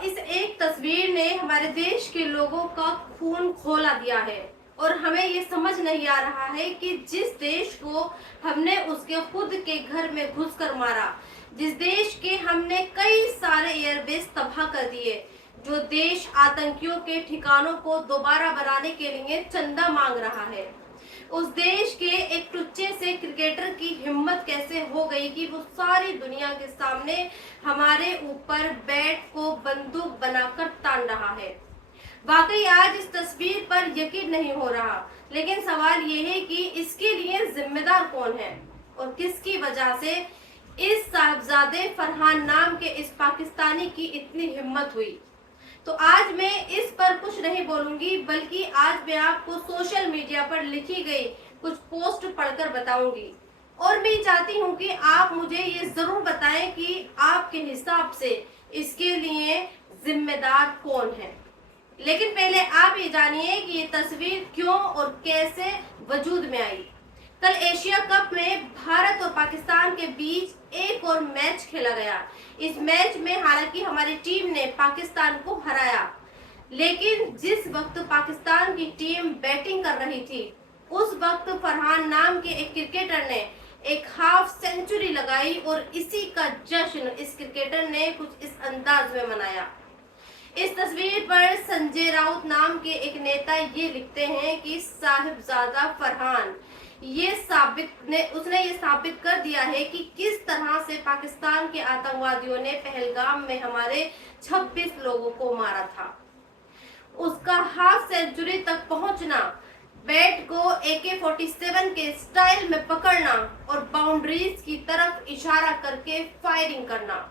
इस एक तस्वीर ने हमारे देश के लोगों का खून खौला दिया है और हमें ये समझ नहीं आ रहा है कि जिस देश को हमने उसके खुद के घर में घुसकर मारा, जिस देश के हमने कई सारे एयरबेस तबाह कर दिए, जो देश आतंकियों के ठिकानों को दोबारा बनाने के लिए चंदा मांग रहा है, उस देश के एक टुच्चे से क्रिकेटर की हिम्मत कैसे हो गई कि वो सारी दुनिया के सामने हमारे ऊपर बैट को बंदूक बनाकर तान रहा है। वाकई आज इस तस्वीर पर यकीन नहीं हो रहा, लेकिन सवाल ये है कि इसके लिए जिम्मेदार कौन है और किसकी वजह से इस साहबजादे फरहान नाम के इस पाकिस्तानी की इतनी हिम्मत हुई। तो आज मैं इस पर कुछ नहीं बोलूंगी, बल्कि आज मैं आपको सोशल मीडिया पर लिखी गई कुछ पोस्ट पढ़कर बताऊंगी। और मैं चाहती हूं कि आप मुझे ये जरूर बताएं कि आपके हिसाब से इसके लिए जिम्मेदार कौन है। लेकिन पहले आप ये जानिए कि ये तस्वीर क्यों और कैसे वजूद में आई। कल एशिया कप में भारत और पाकिस्तान के बीच एक और मैच खेला गया। इस मैच में हालांकि हमारी टीम ने पाकिस्तान को हराया, लेकिन जिस वक्त पाकिस्तान की टीम बैटिंग कर रही थी, उस वक्त फरहान नाम के एक क्रिकेटर ने एक हाफ सेंचुरी लगाई और इसी का जश्न इस क्रिकेटर ने कुछ इस अंदाज में मनाया। इस तस्वीर पर संजय राउत नाम के एक नेता ये लिखते हैं कि साहिबजादा फरहान उसने ये साबित कर दिया है कि किस तरह से पाकिस्तान के आतंकवादियों ने पहलगाम में हमारे 26 लोगों को मारा था। उसका हाफ सेंचुरी तक पहुंचना, बैट को AK-47 के स्टाइल में पकड़ना और बाउंड्रीज की तरफ इशारा करके फायरिंग करना,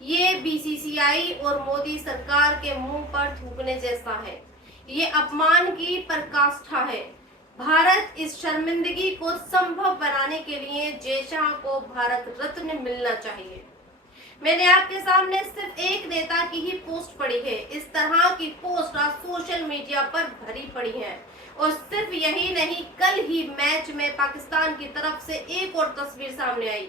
ये BCCI और मोदी सरकार के मुंह पर थूकने जैसा है। ये अपमान की पराकाष्ठा है। भारत इस शर्मिंदगी को संभव बनाने के लिए जय शाह को भारत रत्न मिलना चाहिए। मैंने आपके सामने सिर्फ एक नेता की ही पोस्ट पढ़ी है। इस तरह की पोस्ट आज सोशल मीडिया पर भरी पड़ी है। और सिर्फ यही नहीं, कल ही मैच में पाकिस्तान की तरफ से एक और तस्वीर सामने आई।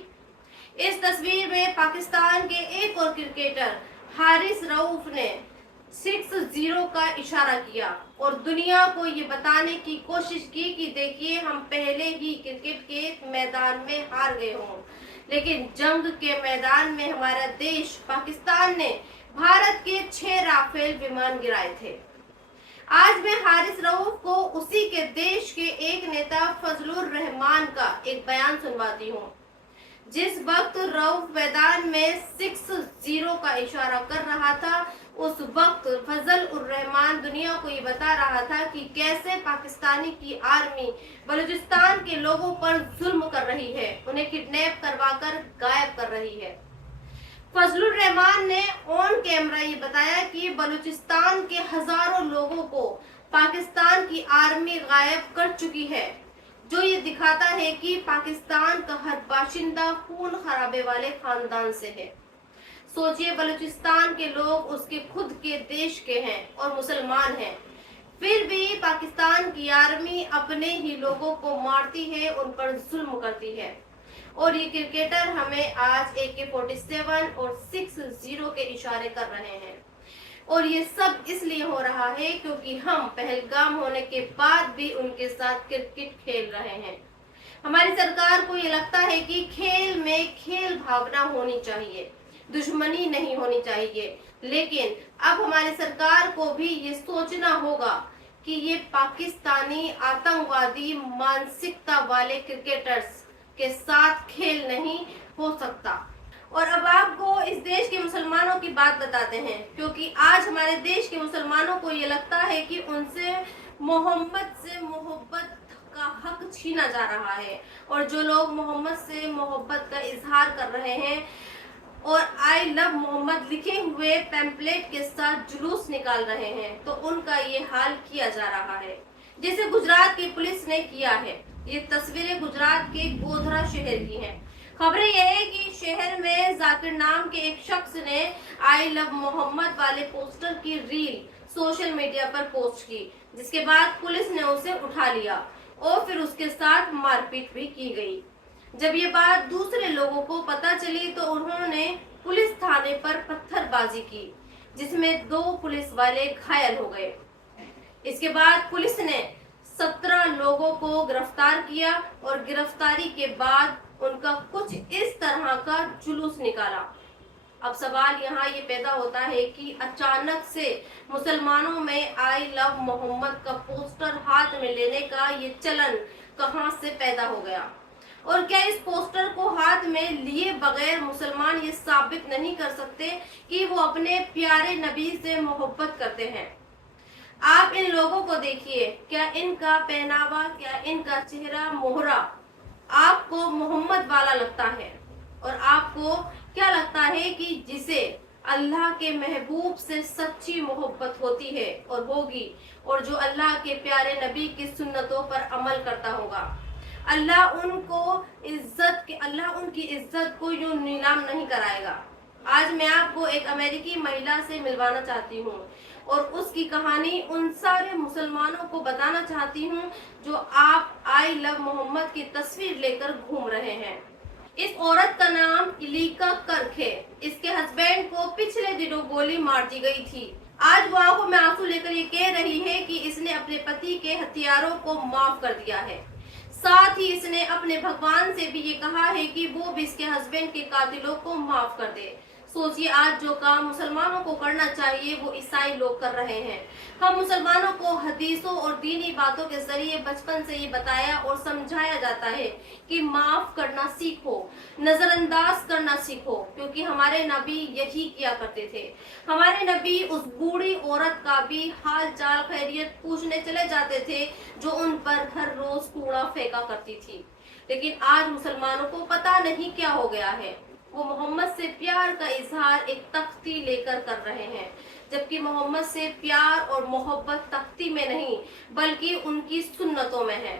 इस तस्वीर में पाकिस्तान के एक और क्रिकेटर हारिस रऊफ ने 6-0 का इशारा किया और दुनिया को ये बताने की कोशिश की कि देखिए, हम पहले ही क्रिकेट के मैदान में हार गए हों, लेकिन जंग के मैदान में हमारा देश पाकिस्तान ने भारत के 6 राफेल विमान गिराए थे। आज मैं हारिस रऊफ को उसी के देश के एक नेता फजलुर रहमान का एक बयान सुनवाती हूँ। जिस वक्त रऊफ मैदान में 6-0 का इशारा कर रहा था, उस वक्त फजल उर रहमान दुनिया को ये बता रहा था कि कैसे पाकिस्तानी की आर्मी बलूचिस्तान के लोगों पर जुल्म कर रही है, उन्हें किडनैप करवाकर गायब कर रही है। फजलुर रहमान ने ऑन कैमरा ये बताया कि बलूचिस्तान के हजारों लोगों को पाकिस्तान की आर्मी गायब कर चुकी है, जो ये दिखाता है कि पाकिस्तान का हर बाशिंदा खून खराबे वाले खानदान से है। सोचिए, बलूचिस्तान के लोग उसके खुद के देश के हैं और मुसलमान हैं, फिर भी पाकिस्तान की आर्मी अपने ही लोगों को मारती है, उन पर जुल्म करती है। और ये क्रिकेटर हमें आज AK-47 और 6-0 के इशारे कर रहे हैं। और ये सब इसलिए हो रहा है क्योंकि हम पहलगाम होने के बाद भी उनके साथ क्रिकेट खेल रहे हैं। हमारी सरकार को ये लगता है कि खेल में खेल भावना होनी चाहिए, दुश्मनी नहीं होनी चाहिए, लेकिन अब हमारी सरकार को भी ये सोचना होगा कि ये पाकिस्तानी आतंकवादी मानसिकता वाले क्रिकेटर्स के साथ खेल नहीं हो सकता। और अब आपको इस देश के मुसलमानों की बात बताते हैं, क्योंकि आज हमारे देश के मुसलमानों को ये लगता है कि उनसे मोहम्मद से मोहब्बत का हक छीना जा रहा है। और जो लोग मोहम्मद से मोहब्बत का इजहार कर रहे हैं और आई लव मोहम्मद लिखे हुए पैम्पलेट के साथ जुलूस निकाल रहे हैं, तो उनका ये हाल किया जा रहा है, जैसे गुजरात की पुलिस ने किया है। ये तस्वीरें गुजरात के गोधरा शहर की हैं। खबरें यह है कि शहर में जाकिर नाम के एक शख्स ने आई लव मोहम्मद वाले पोस्टर की रील सोशल मीडिया पर पोस्ट की, जिसके बाद पुलिस ने उसे उठा लिया और फिर उसके साथ मारपीट भी की गई। जब ये बात दूसरे लोगों को पता चली तो उन्होंने पुलिस थाने पर पत्थरबाजी की। जिसमें 2 पुलिस वाले घायल हो गए। इसके बाद पुलिस ने 17 लोगों को गिरफ्तार किया और गिरफ्तारी के बाद उनका कुछ इस तरह का जुलूस निकाला। अब सवाल यहाँ ये पैदा होता है कि अचानक से मुसलमानों में आई लव मोहम्मद का पोस्टर हाथ में लेने का ये चलन कहाँ से पैदा हो गया, और क्या इस पोस्टर को हाथ में लिए बगैर मुसलमान ये साबित नहीं कर सकते कि वो अपने प्यारे नबी से मोहब्बत करते हैं। आप इन लोगों को देखिए, क्या इनका पहनावा, क्या इनका चेहरा मोहरा आपको मोहम्मद वाला लगता है? और आपको क्या लगता है कि जिसे अल्लाह के महबूब से सच्ची मोहब्बत होती है और होगी, और जो अल्लाह के प्यारे नबी की सुन्नतों पर अमल करता होगा, अल्लाह उनकी इज्जत को यूं नीलाम नहीं कराएगा। आज मैं आपको एक अमेरिकी महिला से मिलवाना चाहती हूँ और उसकी कहानी उन सारे मुसलमानों को बताना चाहती हूँ जो आप आई लव मोहम्मद की तस्वीर लेकर घूम रहे हैं। इस औरत का नाम इलिका कर्क है। इसके हस्बैंड को पिछले दिनों गोली मार दी गई थी। आज वो आंखों में आंसू लेकर ये कह रही है कि इसने अपने पति के हथियारों को माफ कर दिया है। साथ ही इसने अपने भगवान से भी ये कहा है कि वो भी इसके हस्बैंड के कातिलों को माफ कर दे। सोचिए, आज जो काम मुसलमानों को करना चाहिए वो ईसाई लोग कर रहे हैं। हम मुसलमानों को हदीसों और दीनी बातों के जरिए बचपन से ये बताया और समझाया जाता है कि माफ करना सीखो, नजरअंदाज करना सीखो, क्योंकि हमारे नबी यही किया करते थे। हमारे नबी उस बूढ़ी औरत का भी हाल चाल खैरियत पूछने चले जाते थे जो उन पर हर रोज कूड़ा फेंका करती थी। लेकिन आज मुसलमानों को पता नहीं क्या हो गया है, वो मोहम्मद से प्यार का इजहार एक तख्ती लेकर कर रहे हैं, जबकि मोहम्मद से प्यार और मोहब्बत तख्ती में नहीं बल्कि उनकी सुन्नतों में है।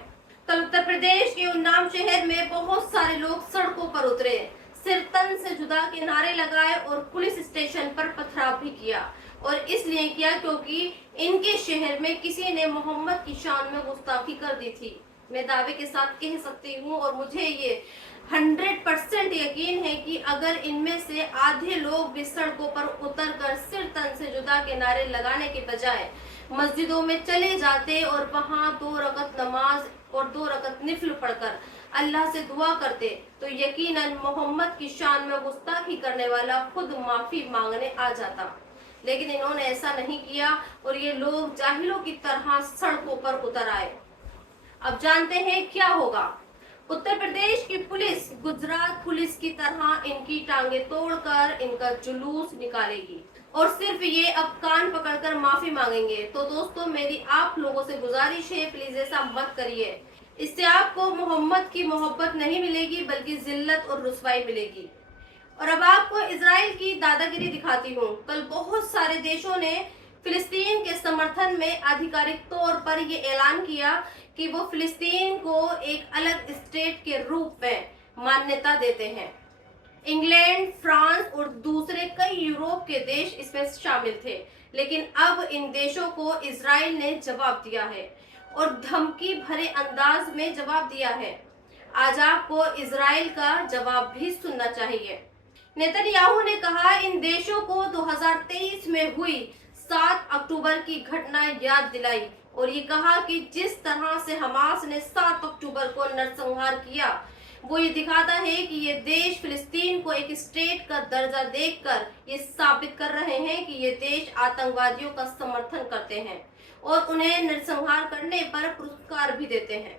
कल उत्तर प्रदेश के उन्नाव शहर में बहुत सारे लोग सड़कों पर उतरे, सिर तन से जुदा के नारे लगाए और पुलिस स्टेशन पर पथराव भी किया। और इसलिए किया क्योंकि इनके शहर में किसी ने मोहम्मद की शान में गुस्ताखी कर दी थी। मैं दावे के साथ कह सकती हूँ और मुझे ये 100% यकीन है कि अगर इनमें से आधे लोग भी सड़कों पर उतरकर सिर तन से जुदा के नारे लगाने के बजाय मस्जिदों में चले जाते और वहां 2 रकत नमाज और 2 रकत निफल पढ़कर अल्लाह से दुआ करते, तो यकीनन मोहम्मद की शान में गुस्ताखी करने वाला खुद माफी मांगने आ जाता। लेकिन इन्होंने ऐसा नहीं किया और ये लोग जाहिलों की तरह सड़कों पर उतर आए। अब जानते हैं क्या होगा। उत्तर प्रदेश की पुलिस गुजरात पुलिस की तरह इनकी टांगे तोड़कर इनका जुलूस निकालेगी और सिर्फ ये अब कान पकड़कर माफी मांगेंगे। तो दोस्तों, मेरी आप लोगों से गुजारिश है, प्लीज ऐसा मत करिए। इससे आपको मोहम्मद की मोहब्बत नहीं मिलेगी बल्कि जिल्लत और रुसवाई मिलेगी। और अब आपको इजराइल की दादागिरी दिखाती हूँ। कल बहुत सारे देशों ने फिलिस्तीन के समर्थन में आधिकारिक तौर पर ये ऐलान किया कि वो फिलिस्तीन को एक अलग स्टेट के रूप में मान्यता देते हैं। इंग्लैंड, फ्रांस और दूसरे कई यूरोप के देश इसमें शामिल थे, लेकिन अब इन देशों को इजराइल ने जवाब दिया है और धमकी भरे अंदाज में जवाब दिया है। आज आपको इजराइल का जवाब भी सुनना चाहिए। नेतन्याहू ने कहा, इन देशों को 2023 में हुई 7 अक्टूबर की घटना याद दिलाई और ये कहा कि जिस तरह से हमास ने 7 अक्टूबर को नरसंहार किया, वो ये दिखाता है कि ये देश फिलिस्तीन को एक स्टेट का दर्जा देकर ये साबित कर रहे हैं कि ये देश आतंकवादियों का समर्थन करते हैं और उन्हें नरसंहार करने पर पुरस्कार भी देते हैं।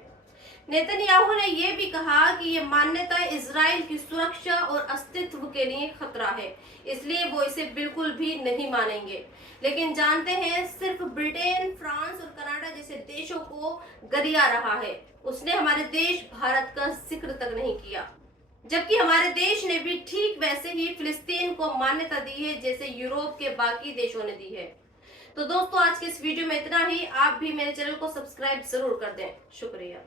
नेतन्याहू ने यह भी कहा कि ये मान्यता इजराइल की सुरक्षा और अस्तित्व के लिए खतरा है, इसलिए वो इसे बिल्कुल भी नहीं मानेंगे। लेकिन जानते हैं, सिर्फ ब्रिटेन, फ्रांस और कनाडा जैसे देशों को गरिया रहा है, उसने हमारे देश भारत का जिक्र तक नहीं किया। जबकि हमारे देश ने भी ठीक वैसे ही फिलिस्तीन को मान्यता दी है जैसे यूरोप के बाकी देशों ने दी है। तो दोस्तों, आज के इस वीडियो में इतना ही। आप भी मेरे चैनल को सब्सक्राइब जरूर कर दें। शुक्रिया।